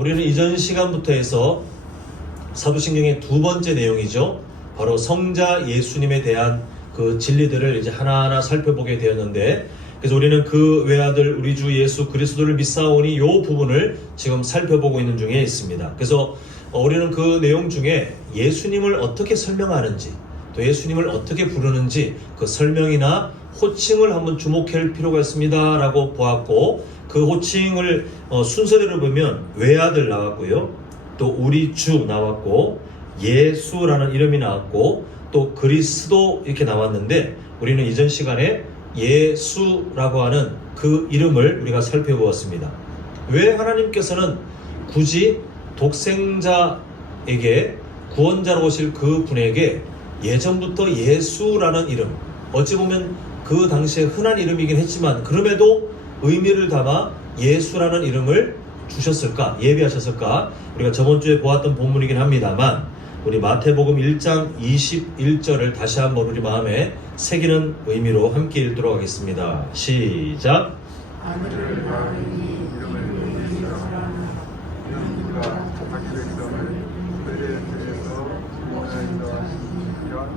우리는 이전 시간부터 해서 사도신경의 두 번째 내용이죠. 바로 성자 예수님에 대한 그 진리들을 이제 하나하나 살펴보게 되었는데, 그래서 우리는 그 외아들 우리 주 예수 그리스도를 믿사오니 이 부분을 지금 살펴보고 있는 중에 있습니다. 그래서 우리는 그 내용 중에 예수님을 어떻게 설명하는지, 또 예수님을 어떻게 부르는지 그 설명이나 호칭을 한번 주목할 필요가 있습니다 라고 보았고, 그 호칭을 순서대로 보면 외아들 나왔고요, 또 우리 주 나왔고, 예수라는 이름이 나왔고, 또 그리스도 이렇게 나왔는데, 우리는 이전 시간에 예수라고 하는 그 이름을 우리가 살펴보았습니다. 왜 하나님께서는 굳이 독생자에게 구원자로 오실 그 분에게 예전부터 예수라는 이름, 어찌 보면 그 당시에 흔한 이름이긴 했지만 그럼에도 의미를 담아 예수라는 이름을 주셨을까, 예비하셨을까? 우리가 저번 주에 보았던 본문이긴 합니다만, 우리 마태복음 1장 21절을 다시 한번 우리 마음에 새기는 의미로 함께 읽도록 하겠습니다. 시작. 아들을 낳으니 이름을 부르시라. 이는 이가 자기 백성을 그들의 죄에서 구원하리라 하시니라.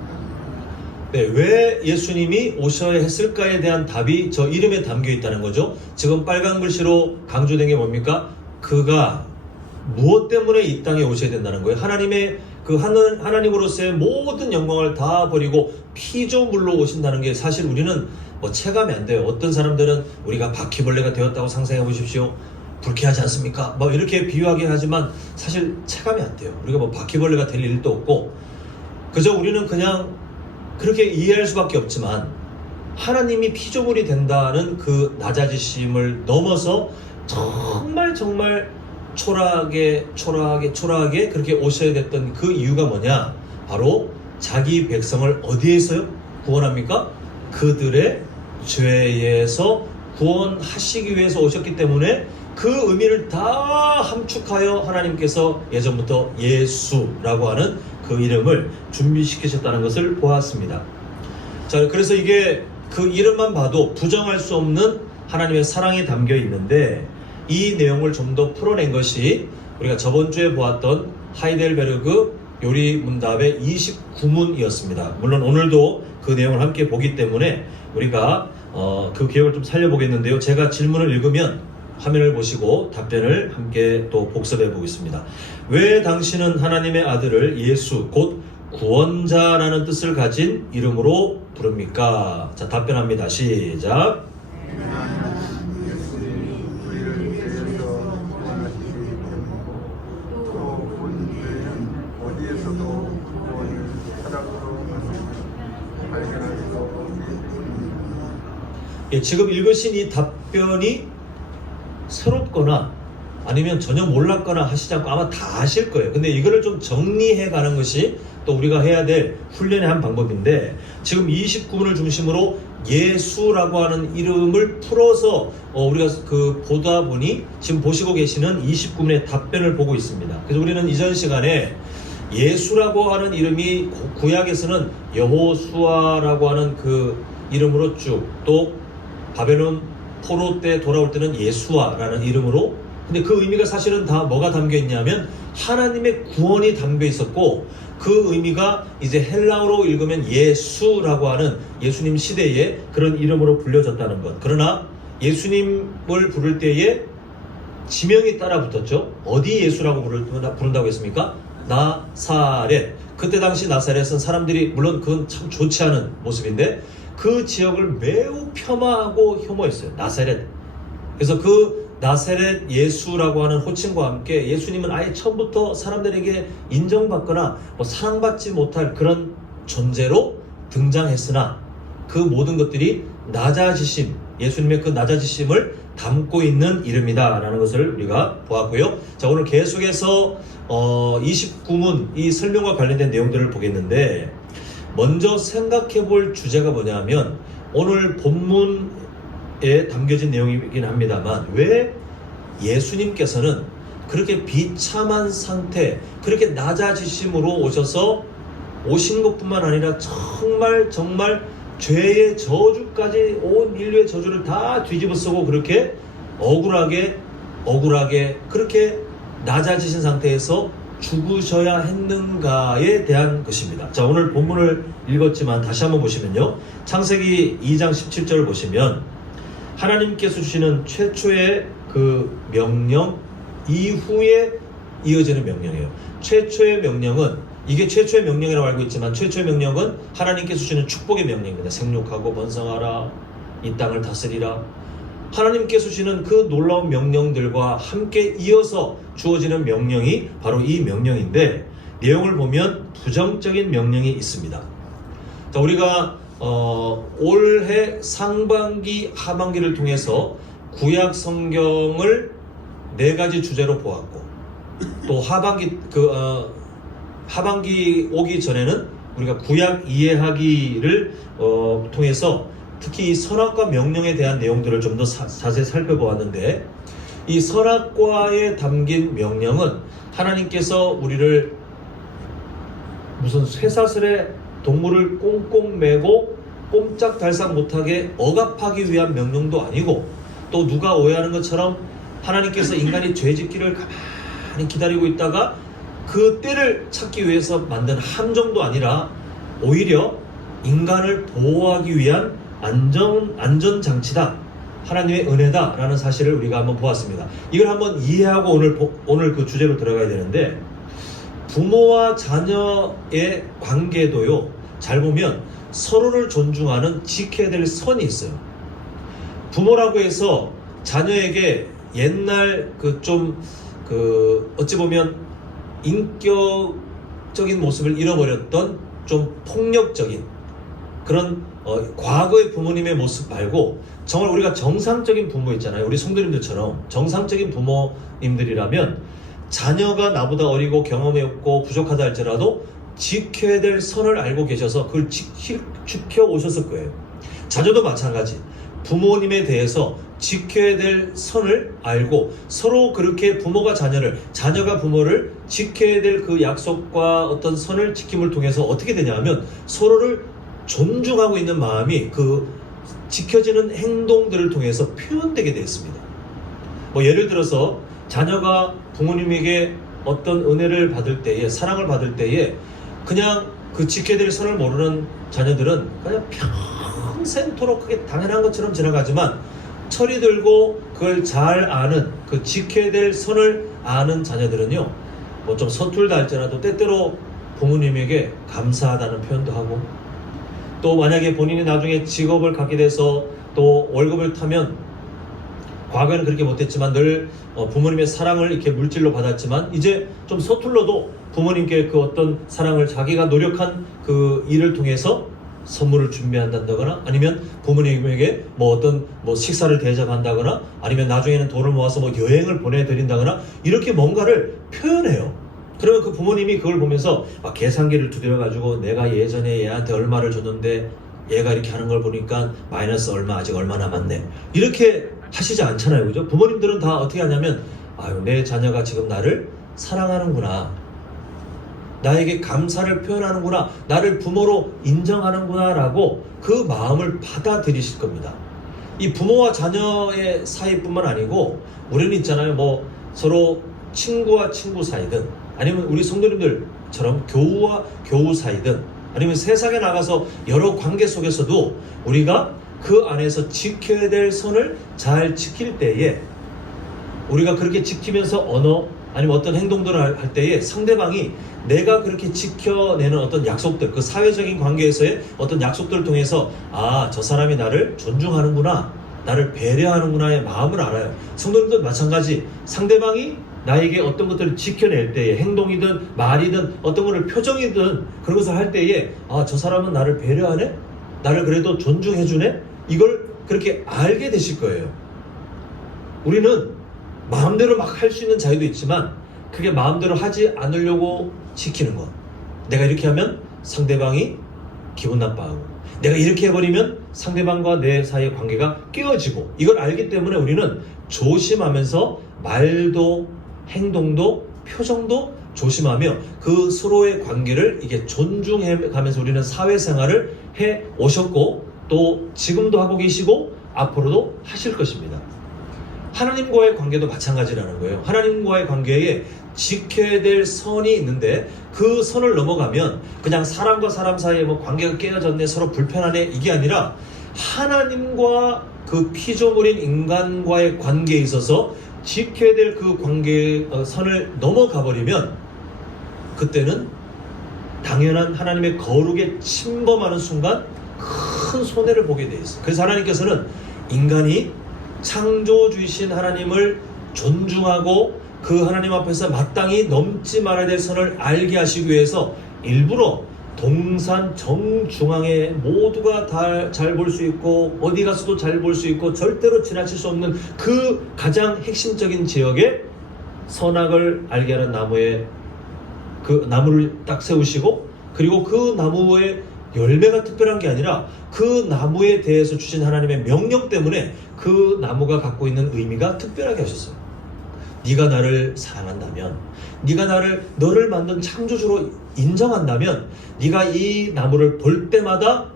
네, 왜 예수님이 오셔야 했을까에 대한 답이 저 이름에 담겨 있다는 거죠. 지금 빨간 글씨로 강조된 게 뭡니까? 그가 무엇 때문에 이 땅에 오셔야 된다는 거예요. 하나님의 그 하나님으로서의 모든 영광을 다 버리고 피조물로 오신다는 게 사실 우리는 체감이 안 돼요. 어떤 사람들은 우리가 바퀴벌레가 되었다고 상상해 보십시오. 불쾌하지 않습니까? 이렇게 비유하긴 하지만 사실 체감이 안 돼요. 우리가 바퀴벌레가 될 일도 없고, 그저 우리는 그냥 그렇게 이해할 수밖에 없지만, 하나님이 피조물이 된다는 그 낮아지심을 넘어서 정말 초라하게 그렇게 오셔야 됐던 그 이유가 뭐냐? 바로 자기 백성을 어디에서요? 구원합니까? 그들의 죄에서 구원하시기 위해서 오셨기 때문에 그 의미를 다 함축하여 하나님께서 예전부터 예수라고 하는 그 이름을 준비시키셨다는 것을 보았습니다. 자, 그래서 이게 그 이름만 봐도 부정할 수 없는 하나님의 사랑이 담겨 있는데, 이 내용을 좀 더 풀어낸 것이 우리가 저번 주에 보았던 하이델베르그 요리 문답의 29문이었습니다. 물론 오늘도 그 내용을 함께 보기 때문에 우리가 그 기억을 좀 살려보겠는데요. 제가 질문을 읽으면 화면을 보시고 답변을 함께 또 복습해 보겠습니다. 왜 당신은 하나님의 아들을 예수, 곧 구원자라는 뜻을 가진 이름으로 부릅니까? 자, 답변합니다. 시작. 예수님이 우리를 죄에서 구원하시기 때문이고, 또 본인은 어디에서도 구원을 사랑으로 발견할 수 없기 때문입니다. 예, 지금 읽으신 이 답변이 새롭거나 아니면 전혀 몰랐거나 하시지 않고 아마 다 아실 거예요. 근데 이거를 좀 정리해 가는 것이 또 우리가 해야 될 훈련의 한 방법인데, 지금 29문을 중심으로 예수라고 하는 이름을 풀어서 우리가 보다 보니 지금 보시고 계시는 29문의 답변을 보고 있습니다. 그래서 우리는 이전 시간에 예수라고 하는 이름이 구약에서는 여호수아라고 하는 그 이름으로 쭉, 또 바벨론 포로 때 돌아올 때는 예수아라는 이름으로, 근데 그 의미가 사실은 다 뭐가 담겨 있냐면 하나님의 구원이 담겨 있었고, 그 의미가 이제 헬라어로 읽으면 예수라고 하는 예수님 시대에 그런 이름으로 불려졌다는 것. 그러나 예수님을 부를 때에 지명이 따라 붙었죠. 어디 예수라고 부른다고 했습니까? 나사렛. 그때 당시 나사렛은 사람들이, 물론 그건 참 좋지 않은 모습인데, 그 지역을 매우 폄하하고 혐오했어요. 나사렛. 그래서 그 나사렛 예수라고 하는 호칭과 함께 예수님은 아예 처음부터 사람들에게 인정받거나 사랑받지 못할 그런 존재로 등장했으나, 그 모든 것들이 낮아지심, 예수님의 그 낮아지심을 담고 있는 이름이다 라는 것을 우리가 보았고요. 자, 오늘 계속해서 29문 이 설명과 관련된 내용들을 보겠는데, 먼저 생각해 볼 주제가 뭐냐면, 오늘 본문에 담겨진 내용이긴 합니다만, 왜 예수님께서는 그렇게 비참한 상태, 그렇게 낮아지심으로 오신 것뿐만 아니라 정말 죄의 저주까지, 온 인류의 저주를 다 뒤집어 쓰고 그렇게 억울하게 그렇게 낮아지신 상태에서 죽으셔야 했는가에 대한 것입니다. 자, 오늘 본문을 읽었지만 다시 한번 보시면요. 창세기 2장 17절을 보시면 하나님께서 주시는 최초의 그 명령 이후에 이어지는 명령이에요. 최초의 명령은, 이게 최초의 명령이라고 알고 있지만 최초의 명령은 하나님께서 주시는 축복의 명령입니다. 생육하고 번성하라, 이 땅을 다스리라. 하나님께서 주시는 그 놀라운 명령들과 함께 이어서 주어지는 명령이 바로 이 명령인데, 내용을 보면 부정적인 명령이 있습니다. 자, 우리가 올해 상반기 하반기를 통해서 구약 성경을 4가지 주제로 보았고, 또 하반기 오기 전에는 우리가 구약 이해하기를 통해서 특히 이 선악과 명령에 대한 내용들을 좀 더 자세히 살펴보았는데, 이 선악과에 담긴 명령은 하나님께서 우리를 무슨 쇠사슬에 동물을 꽁꽁 매고 꼼짝달싹 못하게 억압하기 위한 명령도 아니고, 또 누가 오해하는 것처럼 하나님께서 인간이 죄짓기를 가만히 기다리고 있다가 그 때를 찾기 위해서 만든 함정도 아니라 오히려 인간을 보호하기 위한 안전장치다, 하나님의 은혜다라는 사실을 우리가 한번 보았습니다. 이걸 한번 이해하고 오늘 그 주제로 들어가야 되는데, 부모와 자녀의 관계도요, 잘 보면 서로를 존중하는 지켜야 될 선이 있어요. 부모라고 해서 자녀에게 옛날 어찌 보면 인격적인 모습을 잃어버렸던 좀 폭력적인 그런 과거의 부모님의 모습 말고, 정말 우리가 정상적인 부모 있잖아요. 우리 성도님들처럼 정상적인 부모님들이라면 자녀가 나보다 어리고 경험이 없고 부족하다 할지라도 지켜야 될 선을 알고 계셔서 그걸 지켜오셨을 거예요. 자녀도 마찬가지. 부모님에 대해서 지켜야 될 선을 알고 서로 그렇게 부모가 자녀를, 자녀가 부모를 지켜야 될 그 약속과 어떤 선을 지킴을 통해서 어떻게 되냐 하면 서로를 존중하고 있는 마음이 그 지켜지는 행동들을 통해서 표현되게 되어 있습니다. 뭐 예를 들어서 자녀가 부모님에게 어떤 은혜를 받을 때에, 사랑을 받을 때에 그냥 그 지켜야 될 선을 모르는 자녀들은 그냥 평생토록 그게 당연한 것처럼 지나가지만, 철이 들고 그걸 잘 아는, 그 지켜야 될 선을 아는 자녀들은요, 뭐 좀 서툴다 할지라도 때때로 부모님에게 감사하다는 표현도 하고, 또 만약에 본인이 나중에 직업을 갖게 돼서 또 월급을 타면, 과거에는 그렇게 못했지만 늘 부모님의 사랑을 이렇게 물질로 받았지만 이제 좀 서툴러도 부모님께 그 어떤 사랑을 자기가 노력한 그 일을 통해서 선물을 준비한다거나, 아니면 부모님에게 뭐 어떤 식사를 대접한다거나, 아니면 나중에는 돈을 모아서 뭐 여행을 보내드린다거나, 이렇게 뭔가를 표현해요. 그러면 그 부모님이 그걸 보면서 계산기를 두드려가지고 내가 예전에 얘한테 얼마를 줬는데 얘가 이렇게 하는 걸 보니까 마이너스 얼마, 아직 얼마 남았네, 이렇게 하시지 않잖아요. 그죠? 부모님들은 다 어떻게 하냐면, 아유, 내 자녀가 지금 나를 사랑하는구나, 나에게 감사를 표현하는구나, 나를 부모로 인정하는구나 라고 그 마음을 받아들이실 겁니다. 이 부모와 자녀의 사이뿐만 아니고 우리는 있잖아요, 뭐 서로 친구와 친구 사이든, 아니면 우리 성도님들처럼 교우와 교우 사이든, 아니면 세상에 나가서 여러 관계 속에서도 우리가 그 안에서 지켜야 될 선을 잘 지킬 때에, 우리가 그렇게 지키면서 언어 아니면 어떤 행동들을 할 때에 상대방이 내가 그렇게 지켜내는 어떤 약속들, 그 사회적인 관계에서의 어떤 약속들을 통해서 저 사람이 나를 존중하는구나, 나를 배려하는구나의 마음을 알아요. 성도님도 마찬가지. 상대방이 나에게 어떤 것들을 지켜낼 때에, 행동이든 말이든 어떤 것을 표정이든 그런 것을 할 때에 저 사람은 나를 배려하네? 나를 그래도 존중해주네? 이걸 그렇게 알게 되실 거예요. 우리는 마음대로 막 할 수 있는 자유도 있지만 그게 마음대로 하지 않으려고 지키는 것. 내가 이렇게 하면 상대방이 기분 나빠하고, 내가 이렇게 해버리면 상대방과 내 사이의 관계가 깨어지고, 이걸 알기 때문에 우리는 조심하면서 말도 행동도 표정도 조심하며 그 서로의 관계를 이게 존중해 가면서 우리는 사회생활을 해 오셨고, 또 지금도 하고 계시고 앞으로도 하실 것입니다. 하나님과의 관계도 마찬가지라는 거예요. 하나님과의 관계에 지켜야 될 선이 있는데 그 선을 넘어가면 그냥 사람과 사람 사이에 뭐 관계가 깨어졌네, 서로 불편하네, 이게 아니라 하나님과 그 피조물인 인간과의 관계에 있어서 지켜야 될 그 관계 선을 넘어가 버리면 그때는 당연한 하나님의 거룩에 침범하는 순간 큰 손해를 보게 돼 있어요. 그래서 하나님께서는 인간이 창조주이신 하나님을 존중하고 그 하나님 앞에서 마땅히 넘지 말아야 될 선을 알게 하시기 위해서 일부러 동산 정중앙에 모두가 다 잘 볼 수 있고 어디 가서도 잘 볼 수 있고 절대로 지나칠 수 없는 그 가장 핵심적인 지역에 선악을 알게 하는 나무에 그 나무를 딱 세우시고, 그리고 그 나무의 열매가 특별한 게 아니라 그 나무에 대해서 주신 하나님의 명령 때문에 그 나무가 갖고 있는 의미가 특별하게 하셨어요. 네가 나를 사랑한다면, 네가 너를 만든 창조주로 인정한다면 네가 이 나무를 볼 때마다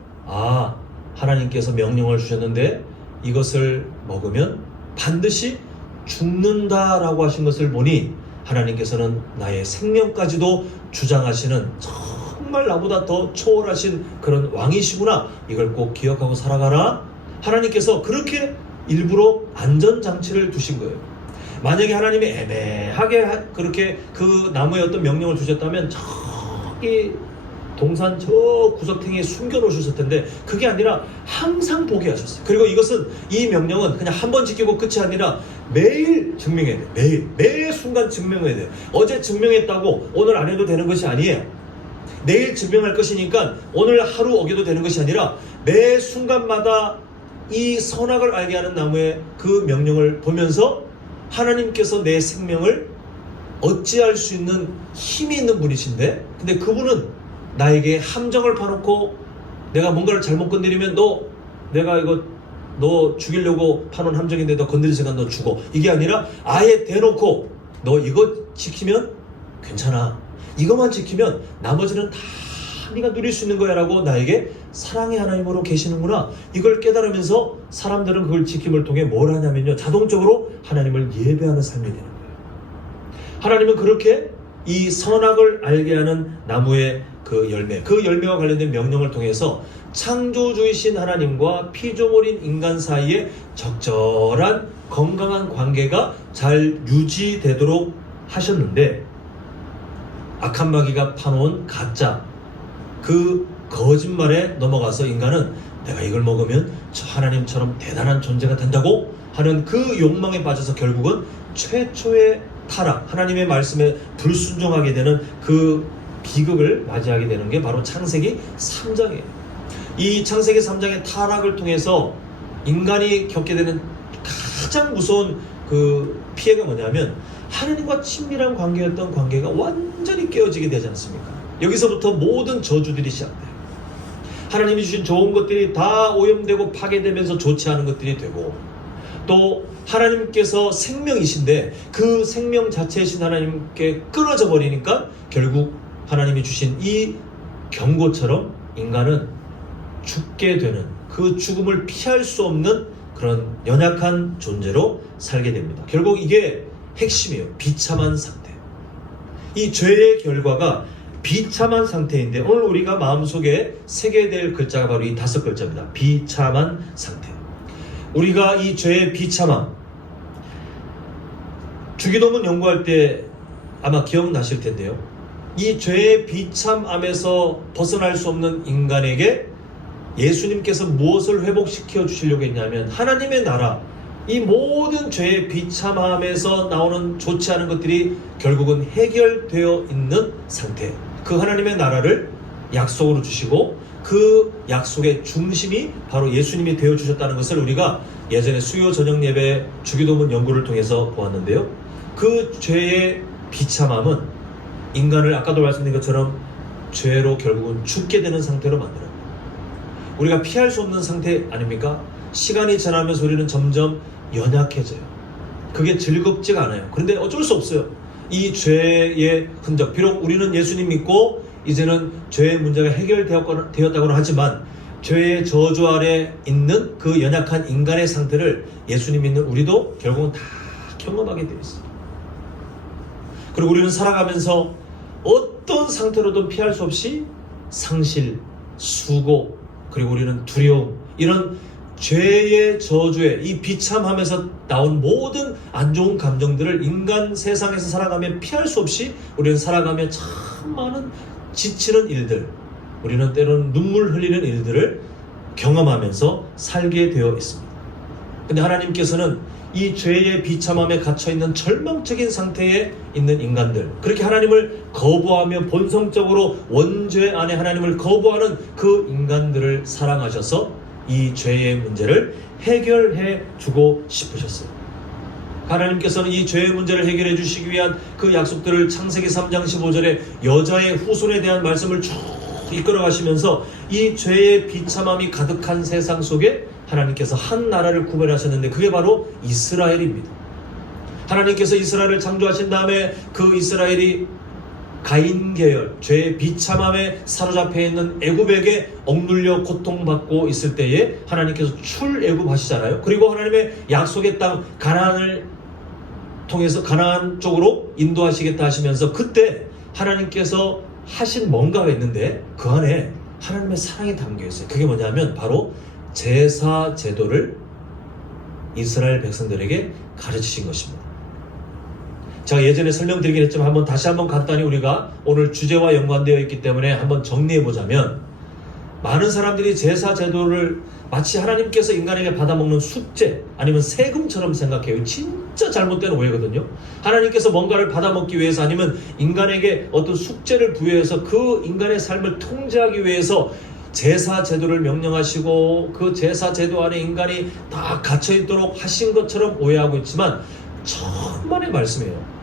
하나님께서 명령을 주셨는데 이것을 먹으면 반드시 죽는다라고 하신 것을 보니 하나님께서는 나의 생명까지도 주장하시는 정말 나보다 더 초월하신 그런 왕이시구나, 이걸 꼭 기억하고 살아가라. 하나님께서 그렇게 일부러 안전장치를 두신 거예요. 만약에 하나님이 애매하게 그렇게 그 나무에 어떤 명령을 주셨다면 저기 동산 저 구석탱이에 숨겨놓으셨을 텐데 그게 아니라 항상 보게 하셨어요. 그리고 이 명령은 그냥 한 번 지키고 끝이 아니라 매일 증명해야 돼요. 매 순간 증명해야 돼요. 어제 증명했다고 오늘 안 해도 되는 것이 아니에요. 내일 증명할 것이니까 오늘 하루 어겨도 되는 것이 아니라 매 순간마다 이 선악을 알게 하는 나무의 그 명령을 보면서 하나님께서 내 생명을 어찌할 수 있는 힘이 있는 분이신데, 근데 그분은 나에게 함정을 파놓고 내가 뭔가를 잘못 건드리면 내가 이거 너 죽이려고 파놓은 함정인데 너 건드릴 생각 너 죽어, 이게 아니라 아예 대놓고 너 이거 지키면 괜찮아, 이것만 지키면 나머지는 다 네가 누릴 수 있는 거야 라고 나에게 사랑의 하나님으로 계시는구나, 이걸 깨달으면서 사람들은 그걸 지킴을 통해 뭘 하냐면요, 자동적으로 하나님을 예배하는 삶이 되는 거예요. 하나님은 그렇게 이 선악을 알게 하는 나무의 그 열매와 관련된 명령을 통해서 창조주이신 하나님과 피조물인 인간 사이에 적절한 건강한 관계가 잘 유지되도록 하셨는데, 악한 마귀가 파놓은 가짜 그 거짓말에 넘어가서 인간은 내가 이걸 먹으면 저 하나님처럼 대단한 존재가 된다고 하는 그 욕망에 빠져서 결국은 최초의 타락, 하나님의 말씀에 불순종하게 되는 그 비극을 맞이하게 되는 게 바로 창세기 3장이에요. 이 창세기 3장의 타락을 통해서 인간이 겪게 되는 가장 무서운 그 피해가 뭐냐면 하나님과 친밀한 관계였던 관계가 완전히 깨어지게 되지 않습니까? 여기서부터 모든 저주들이 시작돼요. 하나님이 주신 좋은 것들이 다 오염되고 파괴되면서 좋지 않은 것들이 되고, 또 하나님께서 생명이신데 그 생명 자체이신 하나님께 끊어져 버리니까 결국 하나님이 주신 이 경고처럼 인간은 죽게 되는, 그 죽음을 피할 수 없는 그런 연약한 존재로 살게 됩니다. 결국 이게 핵심이에요. 비참한 상태. 이 죄의 결과가 비참한 상태인데 오늘 우리가 마음속에 새겨야 될 글자가 바로 이 5글자입니다. 비참한 상태. 우리가 이 죄의 비참함, 주기도문 연구할 때 아마 기억나실 텐데요. 이 죄의 비참함에서 벗어날 수 없는 인간에게 예수님께서 무엇을 회복시켜 주시려고 했냐면 하나님의 나라, 이 모든 죄의 비참함에서 나오는 좋지 않은 것들이 결국은 해결되어 있는 상태, 그 하나님의 나라를 약속으로 주시고 그 약속의 중심이 바로 예수님이 되어주셨다는 것을 우리가 예전에 수요 저녁 예배 주기도문 연구를 통해서 보았는데요. 그 죄의 비참함은 인간을 아까도 말씀드린 것처럼 죄로 결국은 죽게 되는 상태로 만들어요. 우리가 피할 수 없는 상태 아닙니까? 시간이 지나면서 우리는 점점 연약해져요. 그게 즐겁지가 않아요. 그런데 어쩔 수 없어요. 이 죄의 흔적, 비록 우리는 예수님 믿고 이제는 죄의 문제가 해결되었다고는 하지만 죄의 저주 아래 있는 그 연약한 인간의 상태를 예수님 믿는 우리도 결국은 다 경험하게 되어 있어요. 그리고 우리는 살아가면서 어떤 상태로든 피할 수 없이 상실, 수고, 그리고 우리는 두려움, 이런 죄의 저주에 이 비참함에서 나온 모든 안 좋은 감정들을 인간 세상에서 살아가면 피할 수 없이 우리는 살아가며 참 많은 지치는 일들, 우리는 때로는 눈물 흘리는 일들을 경험하면서 살게 되어 있습니다. 근데 하나님께서는 이 죄의 비참함에 갇혀있는 절망적인 상태에 있는 인간들, 그렇게 하나님을 거부하며 본성적으로 원죄 안에 하나님을 거부하는 그 인간들을 사랑하셔서 이 죄의 문제를 해결해 주고 싶으셨어요. 하나님께서는 이 죄의 문제를 해결해 주시기 위한 그 약속들을 창세기 3장 15절에 여자의 후손에 대한 말씀을 쭉 이끌어 가시면서 이 죄의 비참함이 가득한 세상 속에 하나님께서 한 나라를 구별하셨는데 그게 바로 이스라엘입니다. 하나님께서 이스라엘을 창조하신 다음에 그 이스라엘이 가인 계열, 죄의 비참함에 사로잡혀 있는 애굽에게 억눌려 고통받고 있을 때에 하나님께서 출애굽하시잖아요. 그리고 하나님의 약속의 땅 가나안을 통해서 가나안 쪽으로 인도하시겠다 하시면서 그때 하나님께서 하신 뭔가가 있는데 그 안에 하나님의 사랑이 담겨 있어요. 그게 뭐냐면 바로 제사 제도를 이스라엘 백성들에게 가르치신 것입니다. 제가 예전에 설명드리긴 했지만 다시 한번 간단히 우리가 오늘 주제와 연관되어 있기 때문에 한번 정리해 보자면, 많은 사람들이 제사 제도를 마치 하나님께서 인간에게 받아먹는 숙제 아니면 세금처럼 생각해요. 진짜 잘못된 오해거든요. 하나님께서 뭔가를 받아먹기 위해서 아니면 인간에게 어떤 숙제를 부여해서 그 인간의 삶을 통제하기 위해서 제사 제도를 명령하시고 그 제사 제도 안에 인간이 다 갇혀있도록 하신 것처럼 오해하고 있지만 천만의 말씀이에요.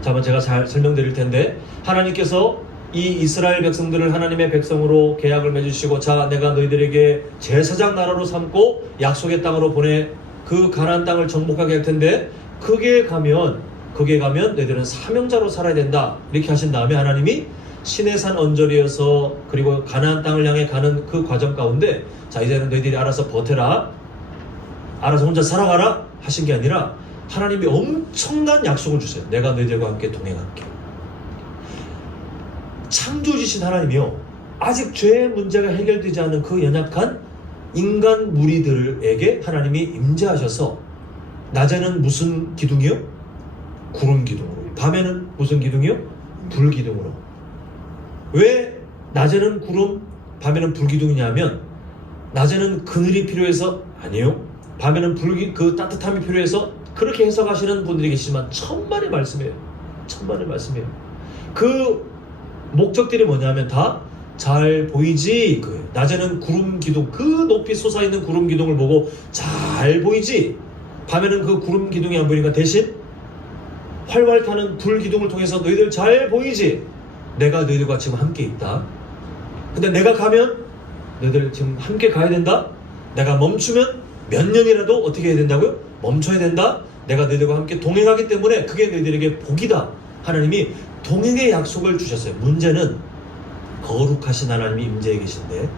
자, 한번 제가 잘 설명드릴 텐데, 하나님께서 이 이스라엘 백성들을 하나님의 백성으로 계약을 맺으시고, 자, 내가 너희들에게 제사장 나라로 삼고 약속의 땅으로 보내 그 가나안 땅을 정복하게 할 텐데, 그게 가면 너희들은 사명자로 살아야 된다, 이렇게 하신 다음에 하나님이 시내산 언저리에서 그리고 가나안 땅을 향해 가는 그 과정 가운데, 자, 이제는 너희들이 알아서 버텨라, 알아서 혼자 살아가라 하신 게 아니라 하나님이 엄청난 약속을 주세요. 내가 너희들과 함께 동행할게. 창조주신 하나님이요, 아직 죄의 문제가 해결되지 않은 그 연약한 인간 무리들에게 하나님이 임재하셔서 낮에는 무슨 기둥이요? 구름 기둥으로, 밤에는 무슨 기둥이요? 불 기둥으로. 왜 낮에는 구름, 밤에는 불 기둥이냐면, 낮에는 그늘이 필요해서? 아니요. 밤에는 그 따뜻함이 필요해서? 그렇게 해석하시는 분들이 계시지만 천만의 말씀이에요. 천만의 말씀이에요. 그 목적들이 뭐냐면 다 잘 보이지, 그거예요. 낮에는 구름 기둥, 그 높이 솟아있는 구름 기둥을 보고 잘 보이지. 밤에는 그 구름 기둥이 안 보이니까 대신 활활 타는 불 기둥을 통해서 너희들 잘 보이지. 내가 너희들과 지금 함께 있다. 근데 내가 가면 너희들 지금 함께 가야 된다. 내가 멈추면 몇 년이라도 어떻게 해야 된다고요? 멈춰야 된다. 내가 너희들과 함께 동행하기 때문에 그게 너희들에게 복이다. 하나님이 동행의 약속을 주셨어요. 문제는 거룩하신 하나님이 임재해 계신데,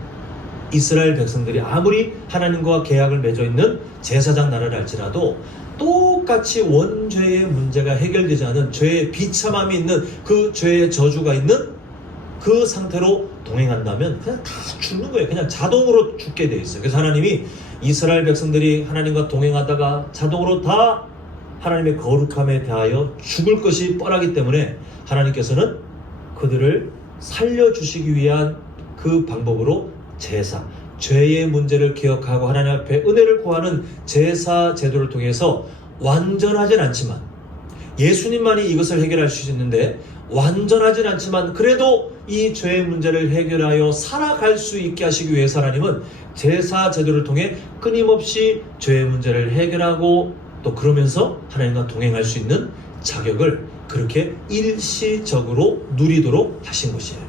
이스라엘 백성들이 아무리 하나님과 계약을 맺어 있는 제사장 나라를 할지라도 똑같이 원죄의 문제가 해결되지 않은 죄의 비참함이 있는 그 죄의 저주가 있는 그 상태로 동행한다면 그냥 다 죽는 거예요. 그냥 자동으로 죽게 돼 있어요. 그래서 하나님이 이스라엘 백성들이 하나님과 동행하다가 자동으로 다 하나님의 거룩함에 대하여 죽을 것이 뻔하기 때문에 하나님께서는 그들을 살려주시기 위한 그 방법으로 제사, 죄의 문제를 기억하고 하나님 앞에 은혜를 구하는 제사 제도를 통해서 완전하진 않지만, 예수님만이 이것을 해결할 수 있는데 완전하진 않지만 그래도 이 죄의 문제를 해결하여 살아갈 수 있게 하시기 위해서 하나님은 제사 제도를 통해 끊임없이 죄의 문제를 해결하고 또 그러면서 하나님과 동행할 수 있는 자격을 그렇게 일시적으로 누리도록 하신 것이에요.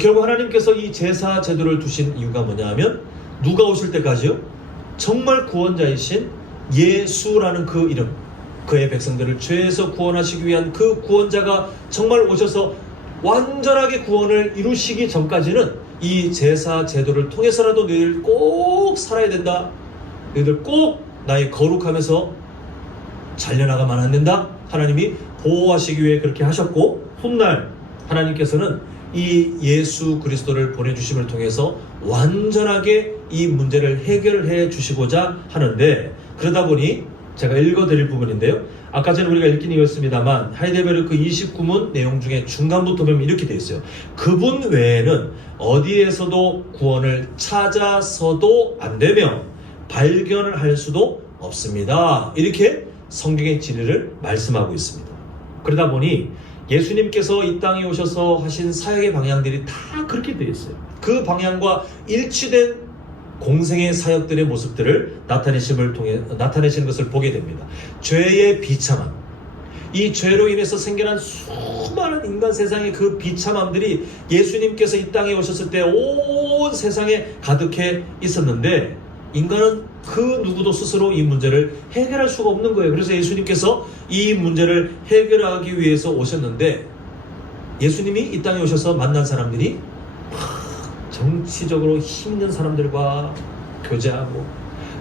결국 하나님께서 이 제사 제도를 두신 이유가 뭐냐 하면, 누가 오실 때까지요? 정말 구원자이신 예수라는 그 이름, 그의 백성들을 죄에서 구원하시기 위한 그 구원자가 정말 오셔서 완전하게 구원을 이루시기 전까지는 이 제사 제도를 통해서라도 너희들 꼭 살아야 된다. 너희들 꼭 나의 거룩함에서 잘려나가면 안 된다. 하나님이 보호하시기 위해 그렇게 하셨고, 훗날 하나님께서는 이 예수 그리스도를 보내주심을 통해서 완전하게 이 문제를 해결해 주시고자 하는데, 그러다 보니 제가 읽어드릴 부분인데요. 아까 전에 우리가 읽긴 읽었습니다만 하이델베르크 29문 내용 중에 중간부터 보면 이렇게 되어 있어요. 그분 외에는 어디에서도 구원을 찾아서도 안 되며 발견을 할 수도 없습니다. 이렇게 성경의 진리를 말씀하고 있습니다. 그러다 보니 예수님께서 이 땅에 오셔서 하신 사역의 방향들이 다 그렇게 되어 있어요. 그 방향과 일치된 공생의 사역들의 모습들을 나타내시는 것을 보게 됩니다. 죄의 비참함, 이 죄로 인해서 생겨난 수많은 인간 세상의 그 비참함들이 예수님께서 이 땅에 오셨을 때 온 세상에 가득해 있었는데, 인간은 그 누구도 스스로 이 문제를 해결할 수가 없는 거예요. 그래서 예수님께서 이 문제를 해결하기 위해서 오셨는데, 예수님이 이 땅에 오셔서 만난 사람들이 정치적으로 힘 있는 사람들과 교제하고,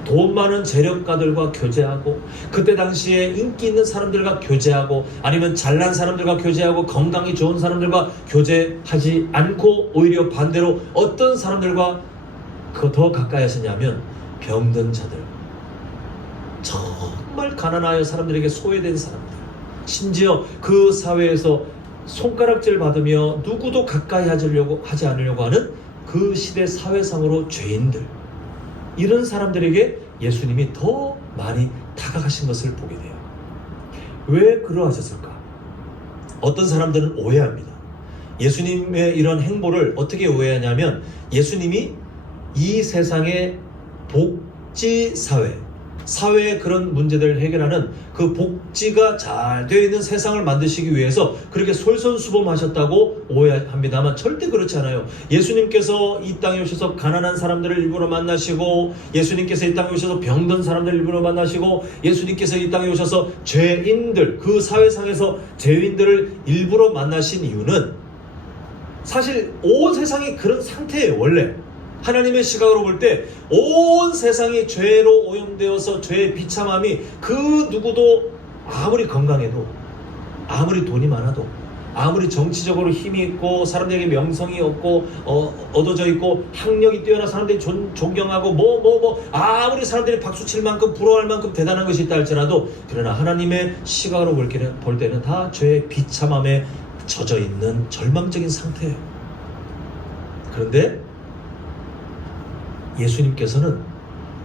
돈 많은 재력가들과 교제하고, 그때 당시에 인기 있는 사람들과 교제하고, 아니면 잘난 사람들과 교제하고, 건강이 좋은 사람들과 교제하지 않고, 오히려 반대로 어떤 사람들과 더 가까이 하시냐면 병든 자들, 정말 가난하여 사람들에게 소외된 사람들, 심지어 그 사회에서 손가락질 받으며 누구도 가까이 하지 않으려고 하는 그 시대 사회상으로 죄인들, 이런 사람들에게 예수님이 더 많이 다가가신 것을 보게 돼요. 왜 그러하셨을까? 어떤 사람들은 오해합니다. 예수님의 이런 행보를 어떻게 오해하냐면, 예수님이 이 세상의 복지사회, 사회의 그런 문제들을 해결하는 그 복지가 잘 되어 있는 세상을 만드시기 위해서 그렇게 솔선수범하셨다고 오해합니다만, 절대 그렇지 않아요. 예수님께서 이 땅에 오셔서 가난한 사람들을 일부러 만나시고, 예수님께서 이 땅에 오셔서 병든 사람들을 일부러 만나시고, 예수님께서 이 땅에 오셔서 죄인들, 그 사회상에서 죄인들을 일부러 만나신 이유는 사실 온 세상이 그런 상태예요. 원래 하나님의 시각으로 볼 때 온 세상이 죄로 오염되어서 죄의 비참함이 그 누구도 아무리 건강해도, 아무리 돈이 많아도, 아무리 정치적으로 힘이 있고 사람들에게 명성이 없고 얻어져 있고 학력이 뛰어난 사람들이 존경하고 아무리 사람들이 박수칠 만큼 부러워할 만큼 대단한 것이 있다 할지라도, 그러나 하나님의 시각으로 볼 때는 다 죄의 비참함에 젖어 있는 절망적인 상태예요. 그런데 예수님께서는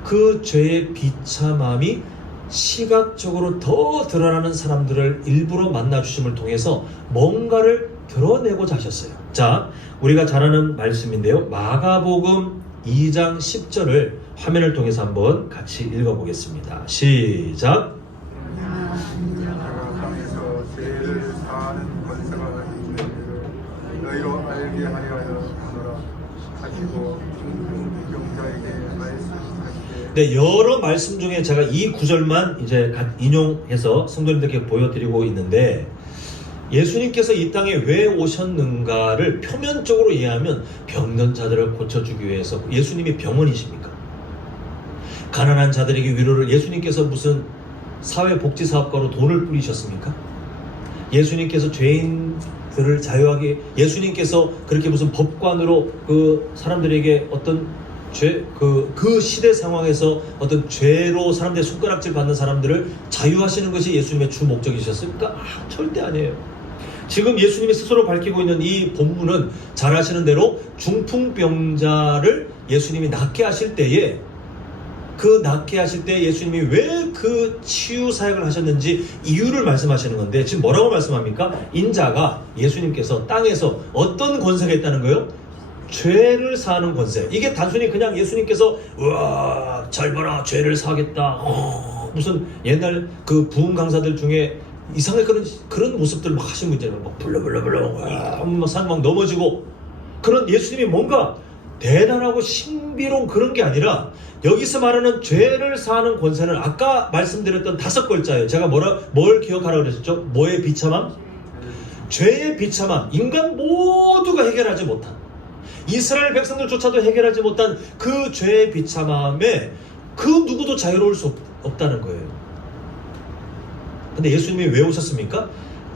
그 죄의 비참함이 시각적으로 더 드러나는 사람들을 일부러 만나주심을 통해서 뭔가를 드러내고자 하셨어요. 자, 우리가 잘 아는 말씀인데요, 마가복음 2장 10절을 화면을 통해서 한번 같이 읽어보겠습니다. 시작. 내가 땅에서 죄를 사하는 권세가 있는 너희로 알게 하려 하노라 하시고 중풍병자에게 말씀하시되. 네, 여러 말씀 중에 제가 이 구절만 이제 인용해서 성도님들께 보여드리고 있는데, 예수님께서 이 땅에 왜 오셨는가를 표면적으로 이해하면 병든 자들을 고쳐주기 위해서. 예수님이 병원이십니까? 가난한 자들에게 위로를, 예수님께서 무슨 사회복지사업가로 돈을 뿌리셨습니까? 예수님께서 죄인들을 자유하게, 예수님께서 그렇게 무슨 법관으로 그 사람들에게 어떤 그 시대 상황에서 어떤 죄로 사람들의 손가락질 받는 사람들을 자유하시는 것이 예수님의 주 목적이셨습니까? 절대 아니에요. 지금 예수님이 스스로 밝히고 있는 이 본문은 잘 아시는 대로 중풍병자를 예수님이 낫게 하실 때에, 그 낫게 하실 때 예수님이 왜 그 치유 사역을 하셨는지 이유를 말씀하시는 건데, 지금 뭐라고 말씀합니까? 인자가, 예수님께서 땅에서 어떤 권세가 있다는 거예요? 죄를 사하는 권세. 이게 단순히 그냥 예수님께서 우와 잘 봐라 죄를 사하겠다, 무슨 옛날 그 부흥 강사들 중에 이상하게 그런 모습들 막 하신 분 있잖아요. 막 불러불러 산 막 넘어지고, 그런 예수님이 뭔가 대단하고 신비로운 그런 게 아니라, 여기서 말하는 죄를 사하는 권세는 아까 말씀드렸던 5글자예요. 제가 뭘 기억하라고 그랬었죠? 뭐의 비참함? 죄의 비참함. 인간 모두가 해결하지 못한, 이스라엘 백성들조차도 해결하지 못한 그 죄의 비참함에 그 누구도 자유로울 수 없다는 거예요. 근데 예수님이 왜 오셨습니까?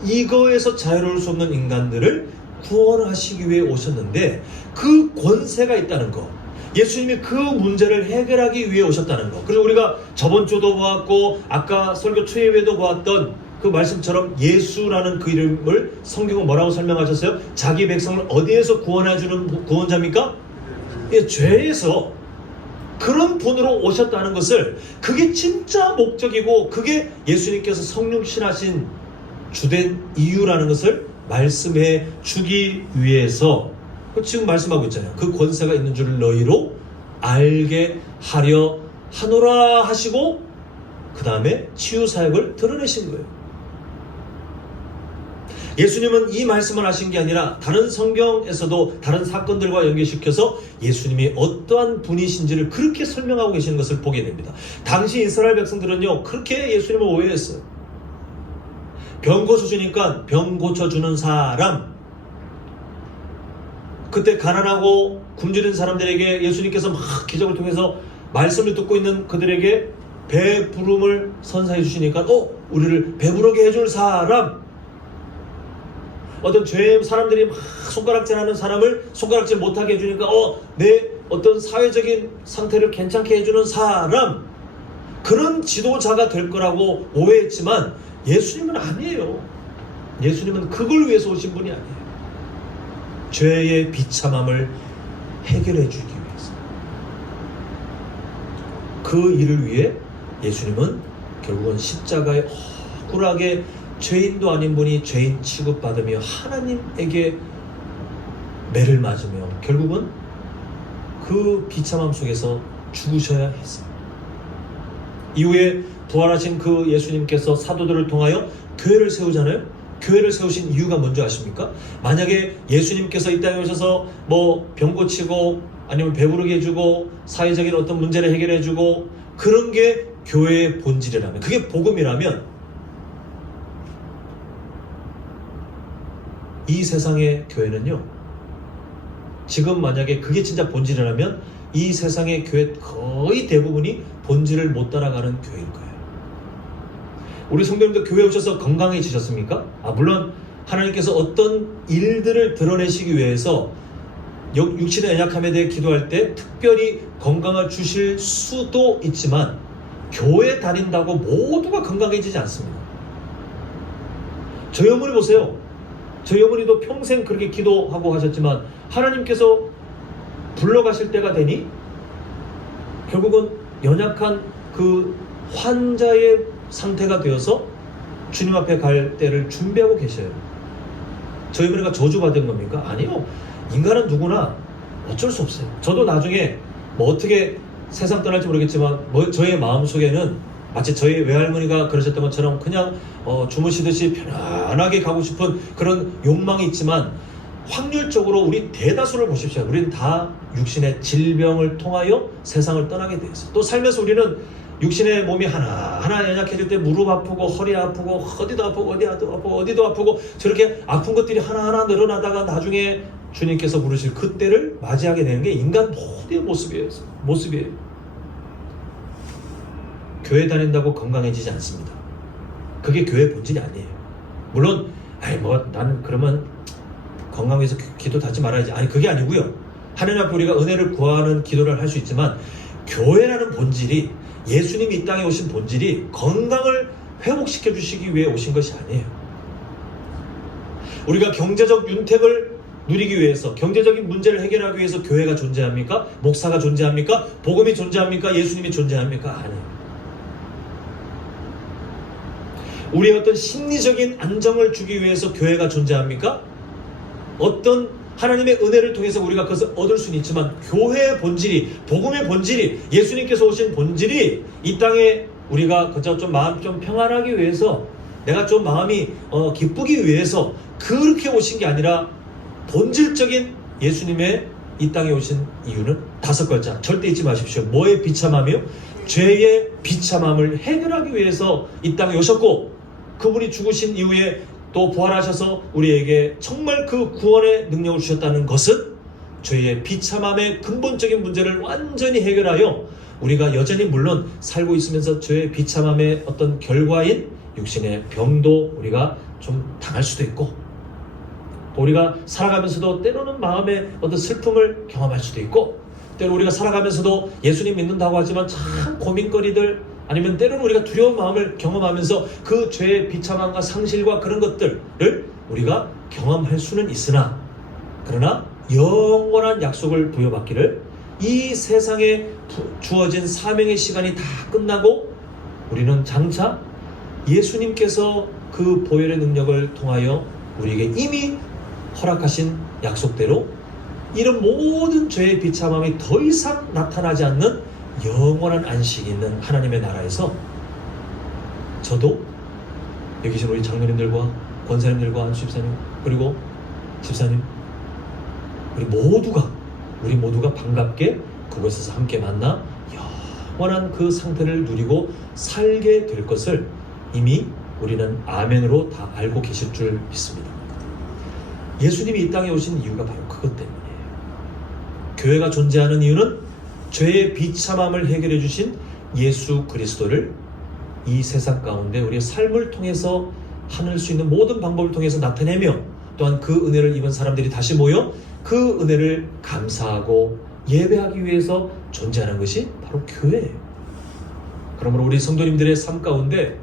이거에서 자유로울 수 없는 인간들을 구원하시기 위해 오셨는데 그 권세가 있다는 거, 예수님이 그 문제를 해결하기 위해 오셨다는 거. 그래서 우리가 저번 주도 보았고 아까 설교 초예회도 보았던 그 말씀처럼 예수라는 그 이름을 성경은 뭐라고 설명하셨어요? 자기 백성을 어디에서 구원해주는 구원자입니까? 예, 죄에서. 그런 분으로 오셨다는 것을, 그게 진짜 목적이고 그게 예수님께서 성육신하신 주된 이유라는 것을 말씀해 주기 위해서 지금 말씀하고 있잖아요. 그 권세가 있는 줄을 너희로 알게 하려 하노라 하시고 그 다음에 치유사역을 드러내신 거예요. 예수님은 이 말씀을 하신 게 아니라 다른 성경에서도 다른 사건들과 연계시켜서 예수님이 어떠한 분이신지를 그렇게 설명하고 계시는 것을 보게 됩니다. 당시 이스라엘 백성들은요, 그렇게 예수님을 오해했어요. 병 고쳐주니까 병 고쳐주는 사람. 그때 가난하고 굶주린 사람들에게 예수님께서 막 기적을 통해서 말씀을 듣고 있는 그들에게 배부름을 선사해 주시니까 우리를 배부르게 해줄 사람. 어떤 죄 사람들이 막 손가락질하는 사람을 손가락질 못하게 해주니까 내 어떤 사회적인 상태를 괜찮게 해주는 사람, 그런 지도자가 될 거라고 오해했지만 예수님은 아니에요. 예수님은 그걸 위해서 오신 분이 아니에요. 죄의 비참함을 해결해 주기 위해서. 그 일을 위해 예수님은 결국은 십자가에 억울하게 죄인도 아닌 분이 죄인 취급받으며 하나님에게 매를 맞으며 결국은 그 비참함 속에서 죽으셔야 했어요. 이후에 부활하신 그 예수님께서 사도들을 통하여 교회를 세우잖아요. 교회를 세우신 이유가 뭔지 아십니까? 만약에 예수님께서 이 땅에 오셔서 병 고치고 아니면 배부르게 해주고 사회적인 어떤 문제를 해결해주고 그런 게 교회의 본질이라면, 그게 복음이라면 이 세상의 교회는요, 지금 만약에 그게 진짜 본질이라면 이 세상의 교회 거의 대부분이 본질을 못 따라가는 교회일 거예요. 우리 성도님들 교회 오셔서 건강해지셨습니까? 물론 하나님께서 어떤 일들을 드러내시기 위해서 육신의 연약함에 대해 기도할 때 특별히 건강을 주실 수도 있지만 교회 다닌다고 모두가 건강해지지 않습니다. 저희 어머니 보세요. 저희 어머니도 평생 그렇게 기도하고 하셨지만 하나님께서 불러가실 때가 되니 결국은 연약한 그 환자의 상태가 되어서 주님 앞에 갈 때를 준비하고 계셔요. 저희 어머니가 저주받은 겁니까? 아니요. 인간은 누구나 어쩔 수 없어요. 저도 나중에 어떻게 세상 떠날지 모르겠지만 저의 마음속에는 마치 저희 외할머니가 그러셨던 것처럼 그냥 주무시듯이 편안하게 가고 싶은 그런 욕망이 있지만 확률적으로 우리 대다수를 보십시오. 우리는 다 육신의 질병을 통하여 세상을 떠나게 돼 있어요. 또 살면서 우리는 육신의 몸이 하나하나 연약해질 때 무릎 아프고 허리 아프고 어디도 아프고 어디도 아프고 저렇게 아픈 것들이 하나하나 늘어나다가 나중에 주님께서 부르실 그때를 맞이하게 되는 게 인간 모두의 모습이에요. 교회 다닌다고 건강해지지 않습니다. 그게 교회 본질이 아니에요. 물론 나는 그러면 건강해서 기도 하지 말아야지. 그게 아니고요. 하나님 앞에 우리가 은혜를 구하는 기도를 할 수 있지만 교회라는 본질이, 예수님이 이 땅에 오신 본질이 건강을 회복시켜 주시기 위해 오신 것이 아니에요. 우리가 경제적 윤택을 누리기 위해서, 경제적인 문제를 해결하기 위해서 교회가 존재합니까? 목사가 존재합니까? 복음이 존재합니까? 예수님이 존재합니까? 아니에요. 우리의 어떤 심리적인 안정을 주기 위해서 교회가 존재합니까? 어떤 하나님의 은혜를 통해서 우리가 그것을 얻을 수는 있지만 교회의 본질이, 복음의 본질이, 예수님께서 오신 본질이 이 땅에 우리가 그저 좀 마음 좀 평안하기 위해서, 내가 좀 마음이 기쁘기 위해서 그렇게 오신 게 아니라 본질적인 예수님의 이 땅에 오신 이유는 5글자 절대 잊지 마십시오. 뭐의 비참함이요? 죄의 비참함을 해결하기 위해서 이 땅에 오셨고, 그분이 죽으신 이후에 또 부활하셔서 우리에게 정말 그 구원의 능력을 주셨다는 것은 죄의 비참함의 근본적인 문제를 완전히 해결하여 우리가 여전히 물론 살고 있으면서 죄의 비참함의 어떤 결과인 육신의 병도 우리가 좀 당할 수도 있고, 또 우리가 살아가면서도 때로는 마음의 어떤 슬픔을 경험할 수도 있고, 때로 우리가 살아가면서도 예수님 믿는다고 하지만 참 고민거리들, 아니면 때로는 우리가 두려운 마음을 경험하면서 그 죄의 비참함과 상실과 그런 것들을 우리가 경험할 수는 있으나, 그러나 영원한 약속을 부여받기를 이 세상에 주어진 사명의 시간이 다 끝나고 우리는 장차 예수님께서 그 보혈의 능력을 통하여 우리에게 이미 허락하신 약속대로 이런 모든 죄의 비참함이 더 이상 나타나지 않는 영원한 안식이 있는 하나님의 나라에서 저도 여기 계신 우리 장로님들과 권사님들과 안수 집사님 그리고 집사님 우리 모두가 반갑게 그곳에서 함께 만나 영원한 그 상태를 누리고 살게 될 것을 이미 우리는 아멘으로 다 알고 계실 줄 믿습니다. 예수님이 이 땅에 오신 이유가 바로 그것 때문이에요. 교회가 존재하는 이유는 죄의 비참함을 해결해 주신 예수 그리스도를 이 세상 가운데 우리의 삶을 통해서 하늘 수 있는 모든 방법을 통해서 나타내며, 또한 그 은혜를 입은 사람들이 다시 모여 그 은혜를 감사하고 예배하기 위해서 존재하는 것이 바로 교회예요. 그러므로 우리 성도님들의 삶 가운데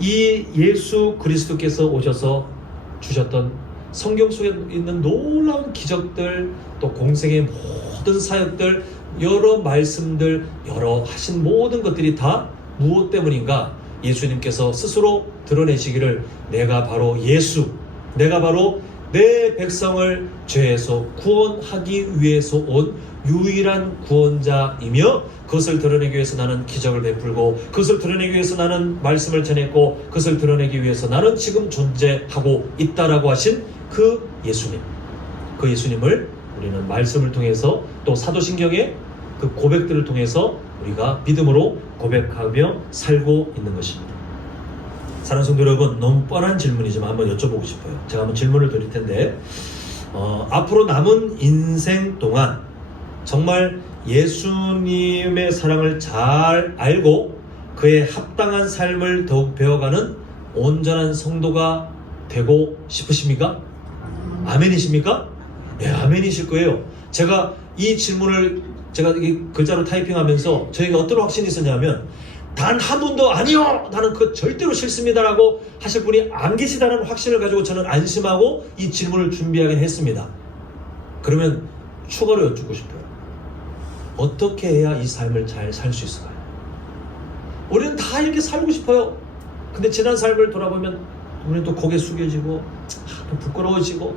이 예수 그리스도께서 오셔서 주셨던 성경 속에 있는 놀라운 기적들, 또 공생의 모든 사역들, 여러 말씀들, 여러 하신 모든 것들이 다 무엇 때문인가? 예수님께서 스스로 드러내시기를 내가 바로 예수, 내가 바로 내 백성을 죄에서 구원하기 위해서 온 유일한 구원자이며, 그것을 드러내기 위해서 나는 기적을 베풀고, 그것을 드러내기 위해서 나는 말씀을 전했고, 그것을 드러내기 위해서 나는 지금 존재하고 있다라고 하신 그 예수님, 그 예수님을 우리는 말씀을 통해서 또 사도신경의 그 고백들을 통해서 우리가 믿음으로 고백하며 살고 있는 것입니다. 사랑하는 성도 여러분, 너무 뻔한 질문이지만 한번 여쭤보고 싶어요. 제가 한번 질문을 드릴 텐데, 앞으로 남은 인생 동안 정말 예수님의 사랑을 잘 알고 그의 합당한 삶을 더욱 배워가는 온전한 성도가 되고 싶으십니까? 아멘이십니까? 네, 아멘이실 거예요. 제가 이 질문을 제가 이 글자로 타이핑하면서 저에게 어떤 확신이 있었냐면, 단 한 분도 아니요! 나는 그거 절대로 싫습니다라고 하실 분이 안 계시다는 확신을 가지고 저는 안심하고 이 질문을 준비하긴 했습니다. 그러면 추가로 여쭙고 싶어요. 어떻게 해야 이 삶을 잘 살 수 있을까요? 우리는 다 이렇게 살고 싶어요. 근데 지난 삶을 돌아보면 우리는 또 고개 숙여지고 또 부끄러워지고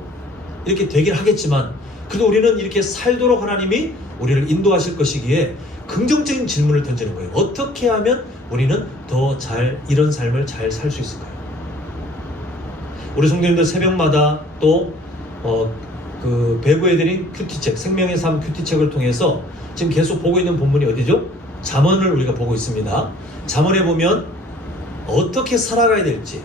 이렇게 되긴 하겠지만, 그래도 우리는 이렇게 살도록 하나님이 우리를 인도하실 것이기에 긍정적인 질문을 던지는 거예요. 어떻게 하면 우리는 더 잘 이런 삶을 잘 살 수 있을까요? 우리 성도님들 새벽마다 또 그 배부해드린 큐티책, 생명의 삶 큐티책을 통해서 지금 계속 보고 있는 본문이 어디죠? 잠언을 우리가 보고 있습니다. 잠언에 보면 어떻게 살아가야 될지,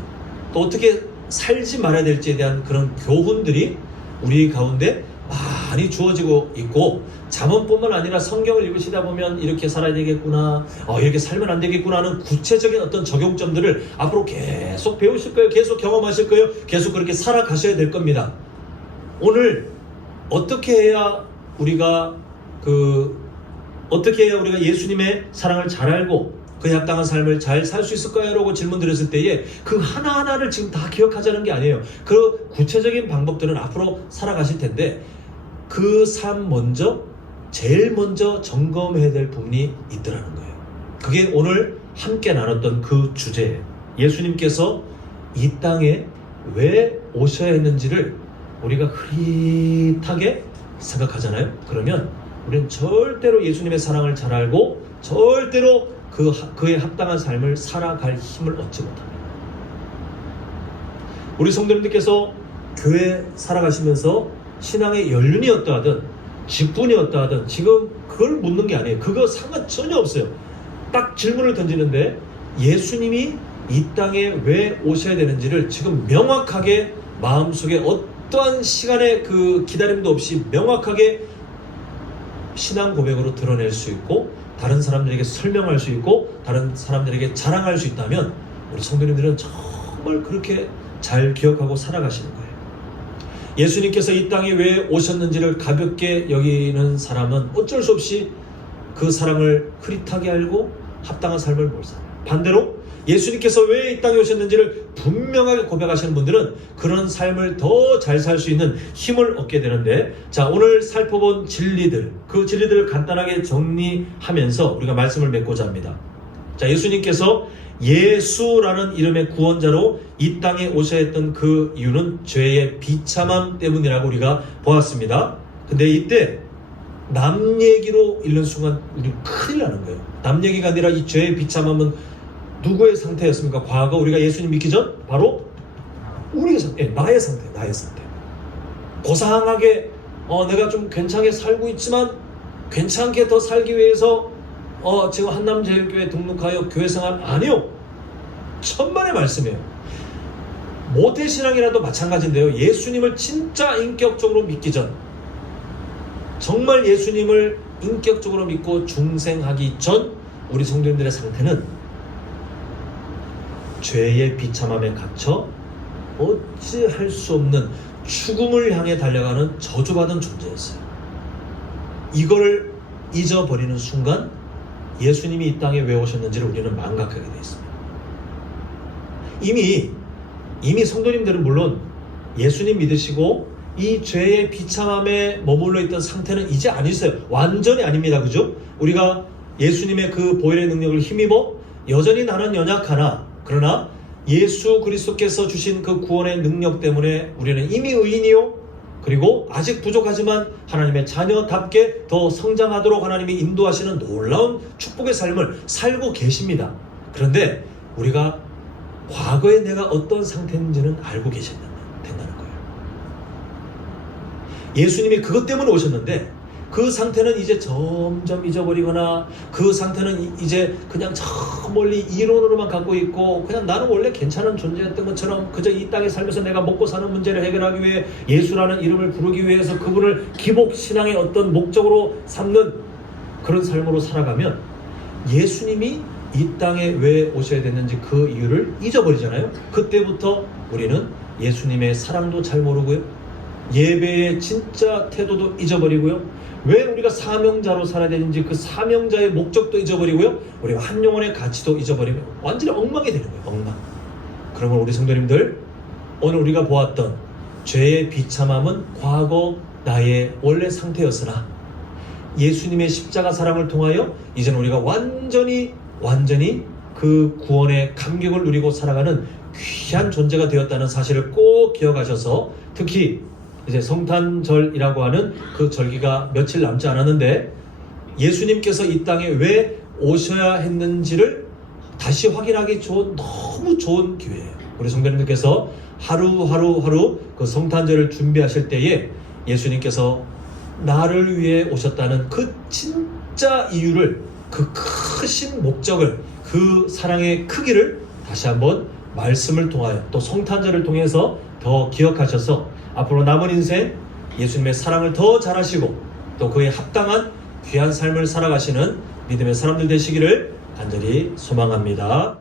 또 어떻게 살지 말아야 될지에 대한 그런 교훈들이 우리 가운데 많이 주어지고 있고, 잠언뿐만 아니라 성경을 읽으시다 보면 이렇게 살아야 되겠구나, 이렇게 살면 안 되겠구나 하는 구체적인 어떤 적용점들을 앞으로 계속 배우실 거예요. 계속 경험하실 거예요. 계속 그렇게 살아가셔야 될 겁니다. 오늘 어떻게 해야 우리가 예수님의 사랑을 잘 알고 그에 합당한 삶을 잘 살 수 있을까요? 라고 질문 드렸을 때에 그 하나하나를 지금 다 기억하자는 게 아니에요. 그 구체적인 방법들은 앞으로 살아가실 텐데, 그 삶 제일 먼저 점검해야 될 부분이 있더라는 거예요. 그게 오늘 함께 나눴던 그 주제예요. 예수님께서 이 땅에 왜 오셔야 했는지를 우리가 흐릿하게 생각하잖아요. 그러면 우리는 절대로 예수님의 사랑을 잘 알고 절대로 그의 합당한 삶을 살아갈 힘을 얻지 못합니다. 우리 성도님들께서 교회 살아가시면서 신앙의 연륜이 어떠하든 직분이 어떠하든 지금 그걸 묻는 게 아니에요. 그거 상관 전혀 없어요. 딱 질문을 던지는데 예수님이 이 땅에 왜 오셔야 되는지를 지금 명확하게 마음속에 어떠한 시간의 그 기다림도 없이 명확하게 신앙 고백으로 드러낼 수 있고 다른 사람들에게 설명할 수 있고 다른 사람들에게 자랑할 수 있다면 우리 성도님들은 정말 그렇게 잘 기억하고 살아가시는 거예요. 예수님께서 이 땅에 왜 오셨는지를 가볍게 여기는 사람은 어쩔 수 없이 그 사랑을 흐릿하게 알고 합당한 삶을 못 살아요. 반대로 예수님께서 왜 이 땅에 오셨는지를 분명하게 고백하시는 분들은 그런 삶을 더 잘 살 수 있는 힘을 얻게 되는데, 자, 오늘 살펴본 진리들, 그 진리들을 간단하게 정리하면서 우리가 말씀을 맺고자 합니다. 자, 예수님께서 예수라는 이름의 구원자로 이 땅에 오셔야 했던 그 이유는 죄의 비참함 때문이라고 우리가 보았습니다. 근데 이때 남 얘기로 읽는 순간 우리 큰일 나는 거예요. 남 얘기가 아니라 이 죄의 비참함은 누구의 상태였습니까? 과거 우리가 예수님 믿기 전 바로 우리의 상태, 나의 상태, 나의 상태. 고상하게 내가 좀 괜찮게 살고 있지만 괜찮게 더 살기 위해서 지금 한남제일교회 등록하여 교회 생활 아니요. 천만의 말씀이에요. 모태신앙이라도 마찬가지인데요. 예수님을 진짜 인격적으로 믿기 전, 정말 예수님을 인격적으로 믿고 중생하기 전 우리 성도님들의 상태는 죄의 비참함에 갇혀 어찌할 수 없는 죽음을 향해 달려가는 저주받은 존재였어요. 이걸 잊어버리는 순간 예수님이 이 땅에 왜 오셨는지를 우리는 망각하게 되어 있습니다. 이미 성도님들은 물론 예수님 믿으시고 이 죄의 비참함에 머물러 있던 상태는 이제 아니세요. 완전히 아닙니다. 그죠? 우리가 예수님의 그 보혈의 능력을 힘입어 여전히 나는 연약하나, 그러나 예수 그리스도께서 주신 그 구원의 능력 때문에 우리는 이미 의인이요, 그리고 아직 부족하지만 하나님의 자녀답게 더 성장하도록 하나님이 인도하시는 놀라운 축복의 삶을 살고 계십니다. 그런데 우리가 과거에 내가 어떤 상태인지는 알고 된다는 거예요. 예수님이 그것 때문에 오셨는데 그 상태는 이제 점점 잊어버리거나 그 상태는 이제 그냥 저 멀리 이론으로만 갖고 있고 그냥 나는 원래 괜찮은 존재였던 것처럼 그저 이 땅에 살면서 내가 먹고 사는 문제를 해결하기 위해 예수라는 이름을 부르기 위해서 그분을 기복신앙의 어떤 목적으로 삼는 그런 삶으로 살아가면 예수님이 이 땅에 왜 오셔야 됐는지 그 이유를 잊어버리잖아요. 그때부터 우리는 예수님의 사랑도 잘 모르고요, 예배의 진짜 태도도 잊어버리고요, 왜 우리가 사명자로 살아야 되는지 그 사명자의 목적도 잊어버리고요, 우리 한 영혼의 가치도 잊어버리면 완전히 엉망이 되는 거예요. 엉망. 그러면 우리 성도님들, 오늘 우리가 보았던 죄의 비참함은 과거 나의 원래 상태였으나 예수님의 십자가 사랑을 통하여 이제는 우리가 완전히 그 구원의 감격을 누리고 살아가는 귀한 존재가 되었다는 사실을 꼭 기억하셔서, 특히 이제 성탄절이라고 하는 그 절기가 며칠 남지 않았는데 예수님께서 이 땅에 왜 오셔야 했는지를 다시 확인하기 좋은, 너무 좋은 기회예요. 우리 성도님들께서 하루 그 성탄절을 준비하실 때에 예수님께서 나를 위해 오셨다는 그 진짜 이유를, 그 크신 목적을, 그 사랑의 크기를 다시 한번 말씀을 통하여 또 성탄절을 통해서 더 기억하셔서 앞으로 남은 인생 예수님의 사랑을 더 잘하시고 또 그에 합당한 귀한 삶을 살아가시는 믿음의 사람들 되시기를 간절히 소망합니다.